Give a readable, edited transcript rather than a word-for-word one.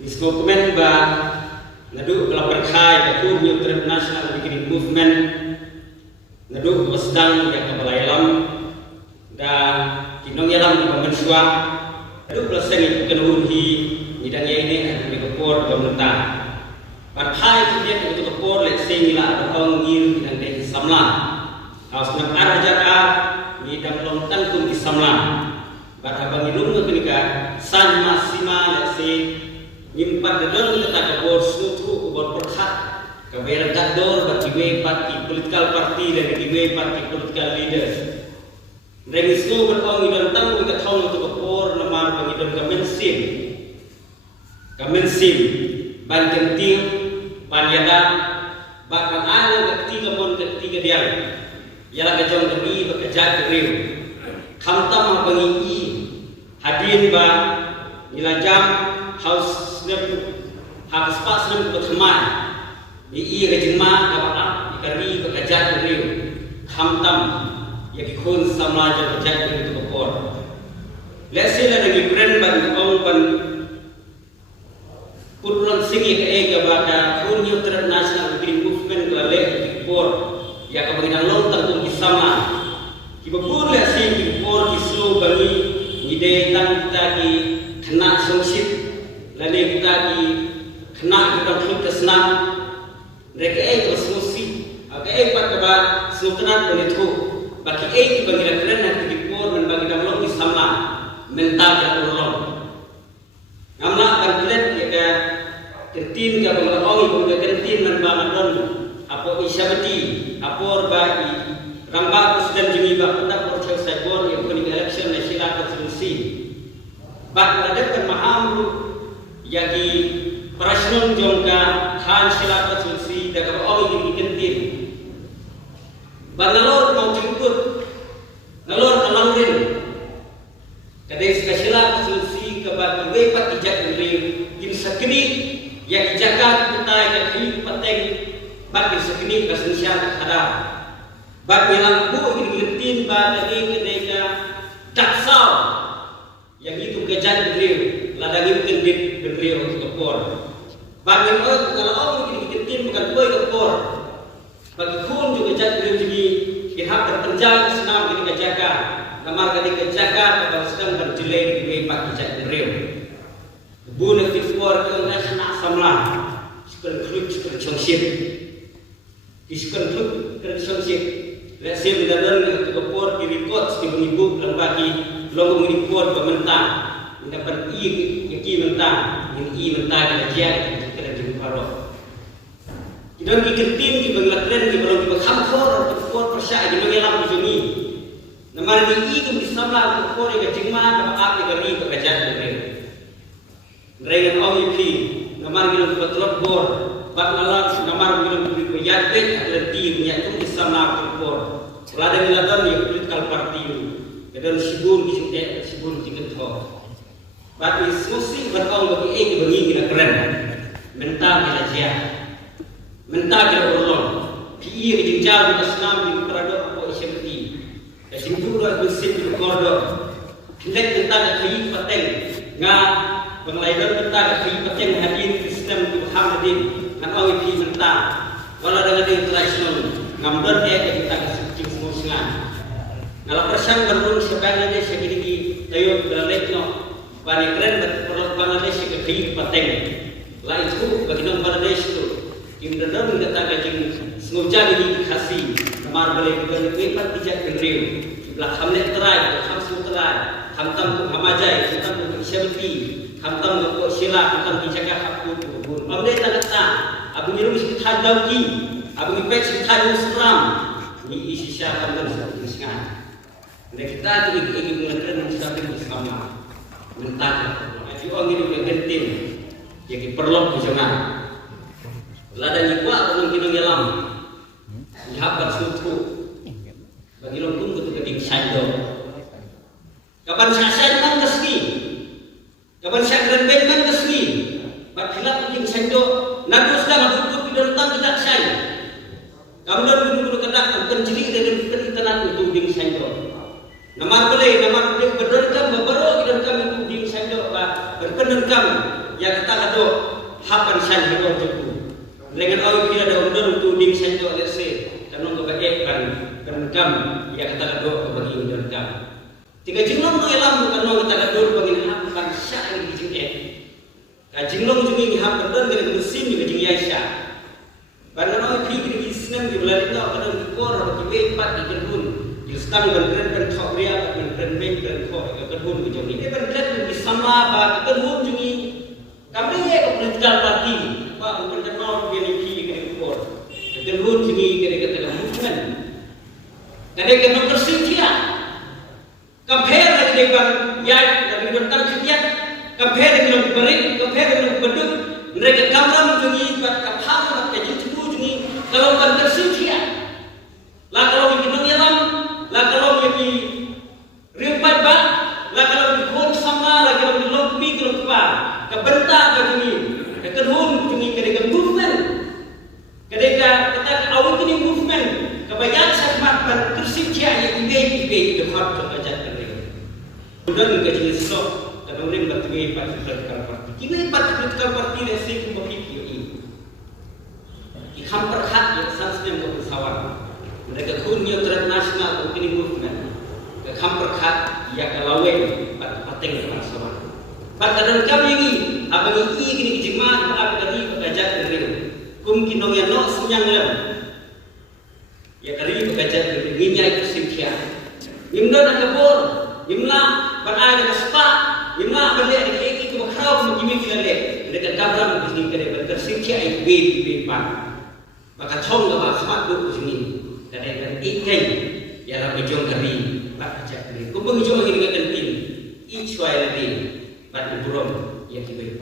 Ismokumen ba nadu kelapar khai kaku New National Beginning Movement nadu wasdang ya kabalailam da kinong yalam di pemensua nadu pelaseng kenun hi nidangnya ini ada di kepor pemerintah parkai kemudian untuk kepor let singila atau ngil nidang deh samla haus nak arah jaka nidang lontan kum di samla bar abang ilung kenika san masima let sing nyimpan dalam kata kepor suatu kepor perhat keberan kador bagi parti political party dan bagi parti political leaders. Mereka semua bertanggung jawab tentang mereka tahu untuk kepor nama bagi dalam kamensim, ban kentil, ban yada, bahkan alam ketiga dia, ialah kejauhan demi bekerja keriu. Kamtam bangi hadir ba nilai jam house harus pas dalam kebetulan di kejema kawan dikari bekerja keriu hamtam yang dikun sama aja bekerja keriu itu kepor. Let's say lah lagi brand ban purulan singi ke pada New National Beginning Movement galak kepor yang kebagian lontar tu kisama kibapur lah sih kepor kislo bagi ide tang kita di kena songsit lalu kita di kena kita pun kesenang mereka bersusi agak pada sultanat begitu bagi bagi keren nanti dipur dan bagi dalam sama mental dan ulung namla keren kita kentin ke pengelola ibu kentin dan bangun apa isyabati apa bagi rambak presiden jemi bak tetap proses sektor yang pening election nasional konstitusi bak ada pemaham yagi prasnun jongka han sila konstitusi dalam orang yang kentin bangalor mau jemput ngalor kalangrin kadai spesial konstitusi kebagi wepat ijak dari im sakni yang dijaga kita yang pateng bagi sakni presensial ada bagi lampu ini kentin bagi kedeka daksau yang itu kejan beliau ladang kentin beliau kepor bagi orang kalau orang ini kentin bukan boy kepor bagi kun juga kejan beliau jadi ihak terpenjang senam ini kejaga kamar ketika kejaga kalau sedang berjelai di bawah kejan beliau bunuh kepor dengan nak samla seperti congsit seperti congsit let's say dalam kepor di report di mengibu dan bagi long report pemerintah mendapat i mentah ini mentah kajian kita jumpa roh dan dikentin di bangladesh di belum berhamkor kepor persya di mengelam di sini nama ini itu bersama kepor yang jengma apa dari pekerjaan mereka OVP nama ini betul bor bangladesh nama ini berjaya adalah tim yang itu bersama kepor ladang ladang yang political party dan sibun tiket ho tapi susi berkau bagi bagi keren mental kita jia mental kita urun pi dijinjal di Islam di peradok apa isyati simpura bersih di kordo tidak kita kai pateng nga penglaidan kita kai pateng hadir Islam di Muhammadin kan OVP mental wala dengan international ngamdan kita kesuci semua kalau persen berun sebenarnya segini tayo berlekno bani keren berperlu Bangladesh ke kai pateng la itu bagi orang Bangladesh itu yang dalam data kajing sengaja ini dikasih kamar boleh dengan wepat bijak kendriu sebelah hamlet terai hamsu terai hamtam ku hamajai hamtam ku isyabati hamtam ku sila hamtam dijaga hakku bun amde tanata abu nyiru mesti hadauki abu ngipek si hadu seram ni isi syakam dan sengat kita juga ingin mengatakan sampai bersama mentah. Jadi orang ini yang penting yang diperlukan jangan. Ladang ikwa mungkin ngelam. Lihat suatu bagi longkung betul keting sando. Kapan saya man kesini? Kapan saya keren ben man kesini? Bagilah keting sando. Nagus dah duduk di dalam tidak saya. Kamu dah duduk kedak penjeli dari internet itu keting sando. Nama boleh berdekat beberapa kita kami puding sendok berkenan kami yang kita ada hapan san hero tu dengan awal kira ada undang tu ding san tu lese tanong ko bae kan gam ya kata do ko bagi undang gam tiga jinglong no elam kanong kata do bagi hapan san di jing ka jinglong jungi hapan don dengan mesin di jing ya sha barang awal kira di senam di belari no kanong di kor bagi be pat di kendun di stang kan thok ria kan be kan ko kendun di jong ni ban kan di sama ba kendun jungi kami ko political party Pak bukan kenal PNP kena ukur. Kedua sini kena movement. Kena bersedia. Compare dengan yang dari bentar sekian. Compare dengan berik, compare dengan beduk. Mereka kamera menjadi kapal nak jadi cukup jadi kalau bersedia. Lah kalau kita nyelam, lah kalau jadi ribat bak, lah kalau dikot sama, lah kalau dilompi kalau apa. Kebentar begini. Kedua jungi ketika movement ketika kita awal ini movement kebanyakan sangat tersicia yang ibe dekat kebanyakan mereka kemudian kejenis sok kemudian bertemu political party kita political party resik bagi POI kita berhak yang sansnya bersawan mereka kunyah internasional ini movement kita berhak yang kalawen pateng bersawan pada kami ini abang ini kini jemaah abang dari pekerjaan negeri. Mungkin orang yang senyang lem. Ya kali pekerjaan negeri ini itu sekian. Imla nak kabur, imla berada di spa, imla balik di kaki tu berkerau begini kita dekat kamera begini kita bersekian itu beban. Maka cong lepas semak duduk sini. Kadang-kadang ikan ya ramai jong kari pekerjaan negeri. Kumpul jong lagi dengan kantin. Ichwai lagi. Pada burung yang diberi